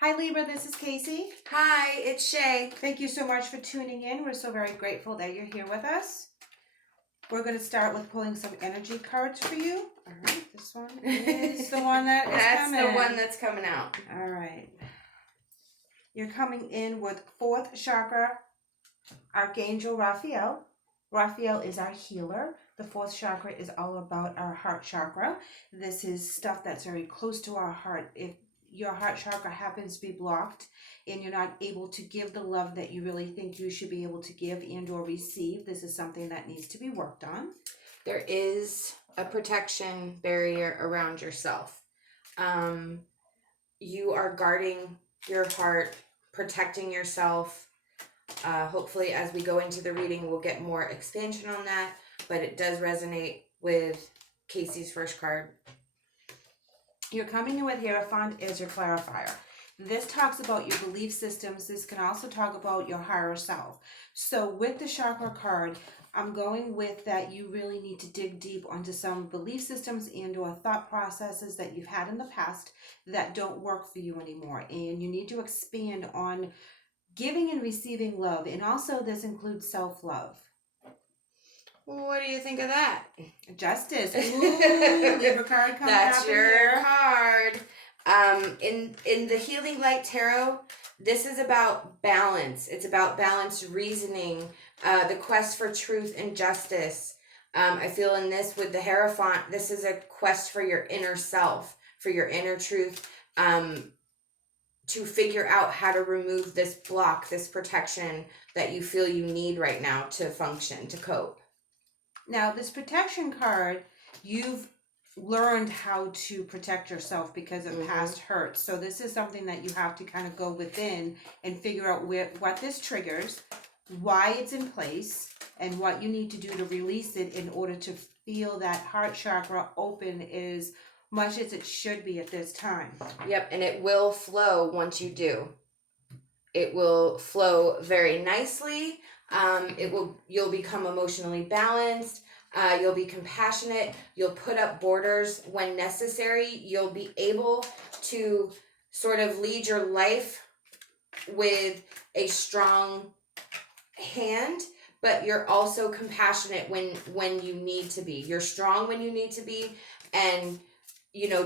Hi Libra, this is Kacee. Hi, it's Shae. Thank you so much for tuning in. We're so very grateful that you're here with us. We're going to start with pulling some energy cards for you. All right, this one is the one that is coming. That's the one that's coming out. All right. You're coming in with 4th chakra, Archangel Raphael. Raphael is our healer. The 4th chakra is all about our heart chakra. This is stuff that's very close to our heart. If your heart chakra happens to be blocked and you're not able to give the love that you really think you should be able to give and or receive, this is something that needs to be worked on. There is a protection barrier around yourself. You are guarding your heart, protecting yourself. Hopefully as we go into the reading, we'll get more expansion on that, but it does resonate with Kacee's first card. You're coming in with Hierophant as your clarifier. This talks about your belief systems. This can also talk about your higher self. So with the chakra card, I'm going with that you really need to dig deep onto some belief systems and or thought processes that you've had in the past that don't work for you anymore. And you need to expand on giving and receiving love. And also this includes self-love. What do you think of that? Justice. Ooh, Libra card coming That's up your card. In the Healing Light Tarot, this is about balance. It's about balanced reasoning, the quest for truth and justice. I feel in this with the Hierophant, this is a quest for your inner self, for your inner truth, to figure out how to remove this block, this protection that you feel you need right now to function, to cope. Now, this protection card, you've learned how to protect yourself because of past hurts. So this is something that you have to kind of go within and figure out what this triggers, why it's in place, and what you need to do to release it in order to feel that heart chakra open as much as it should be at this time. Yep, and it will flow once you do. It will flow very nicely. You'll become emotionally balanced. You'll be compassionate. You'll put up borders when necessary. You'll be able to sort of lead your life with a strong hand, but you're also compassionate when you need to be. You're strong when you need to be, and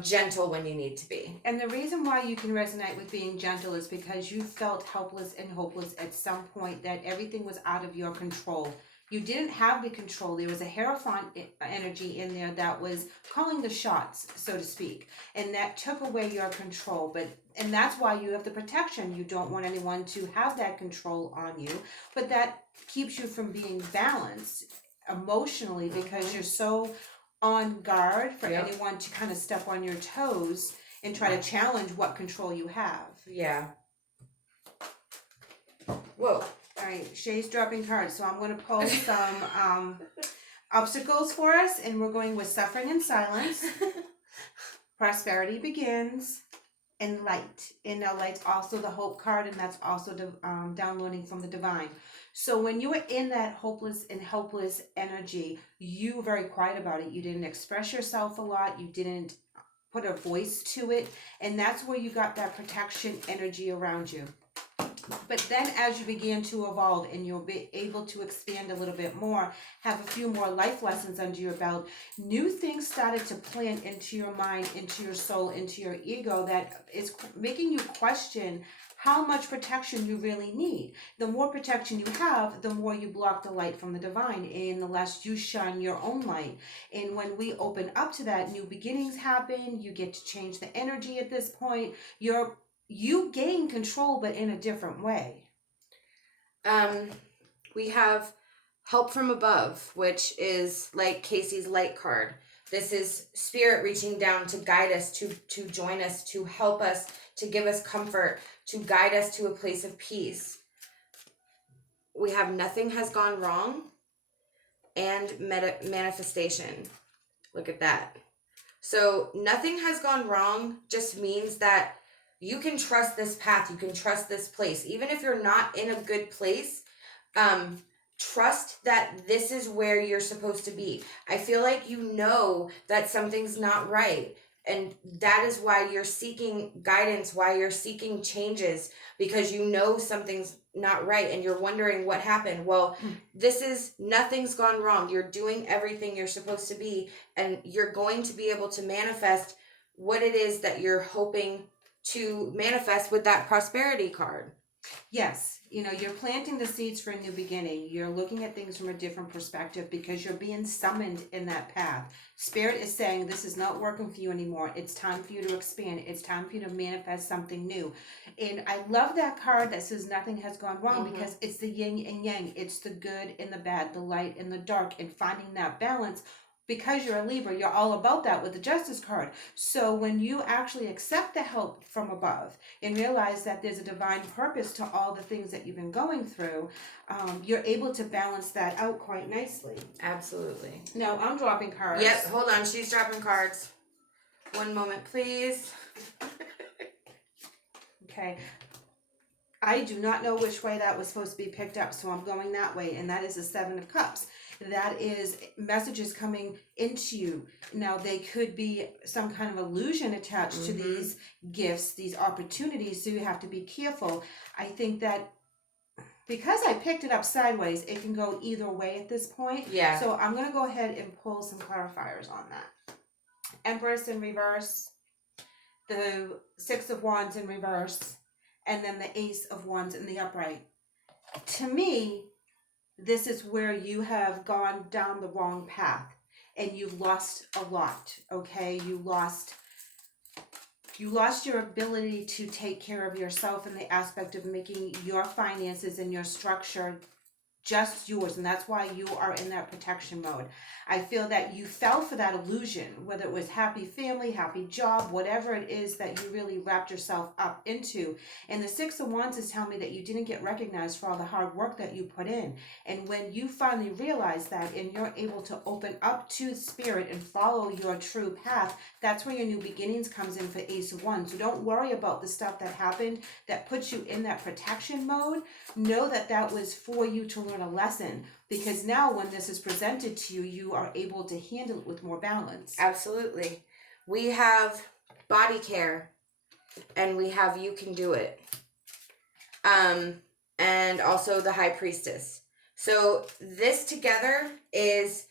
gentle when you need to be. And the reason why you can resonate with being gentle is because you felt helpless and hopeless at some point, that everything was out of your control. You didn't have the control. There was a Hierophant energy in there that was calling the shots, so to speak. And that took away your control. And that's why you have the protection. You don't want anyone to have that control on you. But that keeps you from being balanced emotionally because you're so on guard for anyone to kind of step on your toes and try to challenge what control you have. Yeah. Whoa. All right, Shae's dropping cards, so I'm going to pull some obstacles for us, and we're going with suffering and silence, prosperity begins, and light. And now light's also the hope card, and that's also downloading from the divine. So when you were in that hopeless and helpless energy, you were very quiet about it. You didn't express yourself a lot. You didn't put a voice to it. And that's where you got that protection energy around you. But then as you began to evolve and you'll be able to expand a little bit more, have a few more life lessons under your belt, new things started to plant into your mind, into your soul, into your ego that is making you question how much protection you really need. The more protection you have, the more you block the light from the divine, and the less you shine your own light. And when we open up to that, new beginnings happen. You get to change the energy at this point. You gain control, but in a different way. We have help from above, which is like Kacee's light card. This is spirit reaching down to guide us, to join us, to help us, to give us comfort, to guide us to a place of peace. We have nothing has gone wrong, and manifestation. Look at that. So nothing has gone wrong just means that you can trust this path. You can trust this place. Even if you're not in a good place, trust that this is where you're supposed to be. I feel like you know that something's not right. And that is why you're seeking guidance, why you're seeking changes, because you know something's not right and you're wondering what happened. Well, nothing's gone wrong. You're doing everything you're supposed to be, and you're going to be able to manifest what it is that you're hoping to manifest with that prosperity card. Yes, you're planting the seeds for a new beginning. You're looking at things from a different perspective because you're being summoned in that path. Spirit is saying this is not working for you anymore. It's time for you to expand. It's time for you to manifest something new. And I love that card that says nothing has gone wrong because it's the yin and yang. It's the good and the bad, the light and the dark, and finding that balance. Because you're a Libra, you're all about that with the Justice card. So when you actually accept the help from above and realize that there's a divine purpose to all the things that you've been going through, you're able to balance that out quite nicely. Absolutely. Now, I'm dropping cards. Yep, hold on. She's dropping cards. One moment, please. Okay. I do not know which way that was supposed to be picked up, so I'm going that way, and that is the Seven of Cups. That is messages coming into you. Now, they could be some kind of illusion attached to these gifts, these opportunities, so you have to be careful. I think that because I picked it up sideways, it can go either way at this point. Yeah. So I'm going to go ahead and pull some clarifiers on that. Empress in reverse, the Six of Wands in reverse, and then the Ace of Wands in the upright. To me, this is where you have gone down the wrong path and you've lost a lot, okay? You lost your ability to take care of yourself in the aspect of making your finances and your structure just yours, and that's why you are in that protection mode. I feel that you fell for that illusion, whether it was happy family, happy job, whatever it is that you really wrapped yourself up into. And the Six of Wands is telling me that you didn't get recognized for all the hard work that you put in. And when you finally realize that and you're able to open up to Spirit and follow your true path, that's where your new beginnings comes in for Ace of Wands. So don't worry about the stuff that happened that puts you in that protection mode. Know that that was for you to learn a lesson, because now when this is presented to you, you are able to handle it with more balance. Absolutely. We have body care and we have you can do it. And also the High Priestess. So this together is,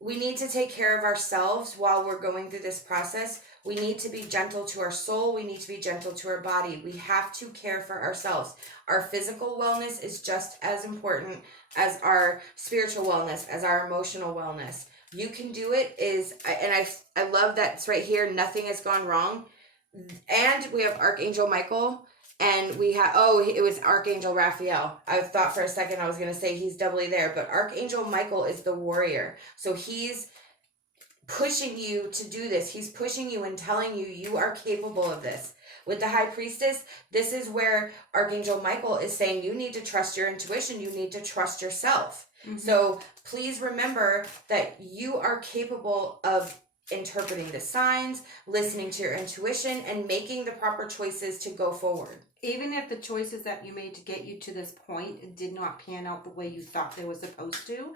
we need to take care of ourselves while we're going through this process. We need to be gentle to our soul. We need to be gentle to our body. We have to care for ourselves. Our physical wellness is just as important as our spiritual wellness, as our emotional wellness. You can do it and I love that it's right here. Nothing has gone wrong. And we have Archangel Michael, and we have, it was Archangel Raphael. I thought for a second I was going to say he's doubly there, but Archangel Michael is the warrior. So he's pushing you to do this. He's pushing you and telling you you are capable of this. With the High Priestess, this is where Archangel Michael is saying you need to trust your intuition. You need to trust yourself. So please remember that you are capable of interpreting the signs, listening to your intuition, and making the proper choices to go forward. Even if the choices that you made to get you to this point did not pan out the way you thought they were supposed to,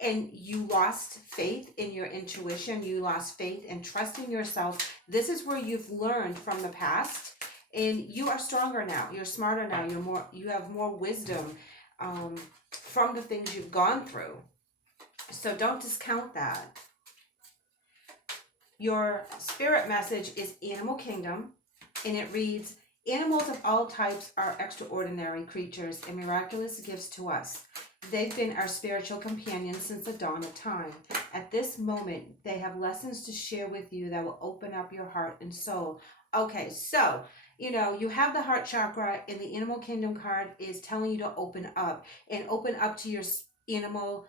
and you lost faith in your intuition, you lost faith in trusting yourself, this is where you've learned from the past, and you are stronger now, you're smarter now, you have more wisdom from the things you've gone through. So don't discount that. Your spirit message is Animal Kingdom, and it reads, animals of all types are extraordinary creatures and miraculous gifts to us. They've been our spiritual companions since the dawn of time. At this moment, they have lessons to share with you that will open up your heart and soul. Okay, so, you have the heart chakra, and the Animal Kingdom card is telling you to open up, and open up to your animal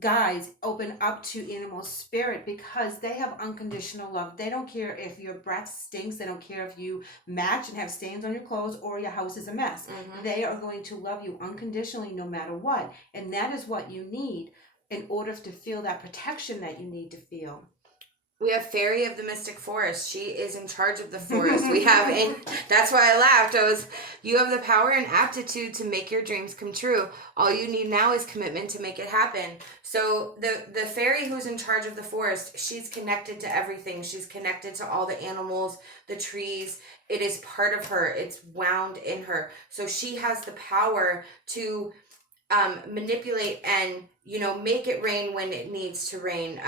guides, open up to animal spirit, because they have unconditional love. They don't care if your breath stinks. They don't care if you match and have stains on your clothes or your house is a mess. They are going to love you unconditionally no matter what. And that is what you need in order to feel that protection that you need to feel. We have Fairy of the Mystic Forest. She is in charge of the forest. We have, and that's why I laughed. You have the power and aptitude to make your dreams come true. All you need now is commitment to make it happen. So the fairy who's in charge of the forest, she's connected to everything. She's connected to all the animals, the trees. It is part of her. It's wound in her. So she has the power to manipulate and, make it rain when it needs to rain,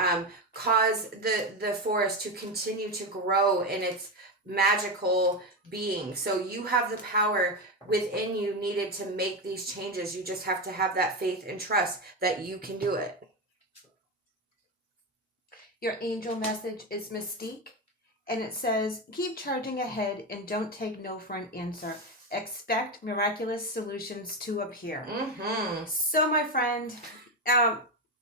cause the forest to continue to grow in its magical being. So you have the power within you needed to make these changes. You just have to have that faith and trust that you can do it. Your angel message is Mystique, and it says, keep charging ahead and don't take no for an answer. Expect miraculous solutions to appear. Mm-hmm. So, my friend,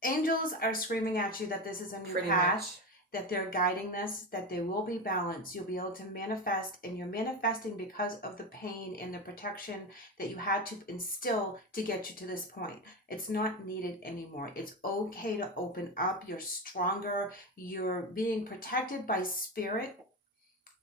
angels are screaming at you that this is a new path, that they're guiding this, that there will be balance. You'll be able to manifest, and you're manifesting because of the pain and the protection that you had to instill to get you to this point. It's not needed anymore. It's okay to open up. You're stronger. You're being protected by spirit.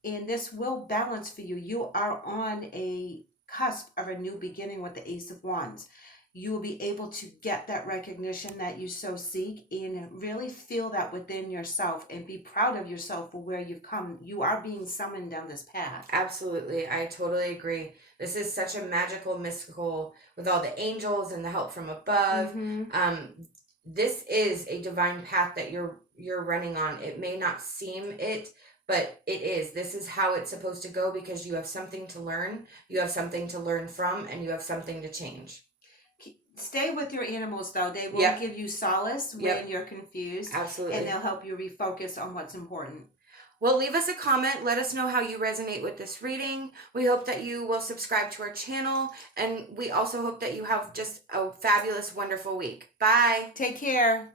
And this will balance for you. You are on a cusp of a new beginning with the Ace of Wands. You will be able to get that recognition that you so seek and really feel that within yourself and be proud of yourself for where you've come. You are being summoned down this path. Absolutely. I totally agree. This is such a magical, mystical, with all the angels and the help from above. Mm-hmm. This is a divine path that you're running on. It may not seem it, but it is. This is how it's supposed to go because you have something to learn. You have something to learn from, and you have something to change. Stay with your animals, though. They will give you solace when you're confused. Absolutely. And they'll help you refocus on what's important. Well, leave us a comment. Let us know how you resonate with this reading. We hope that you will subscribe to our channel. And we also hope that you have just a fabulous, wonderful week. Bye. Take care.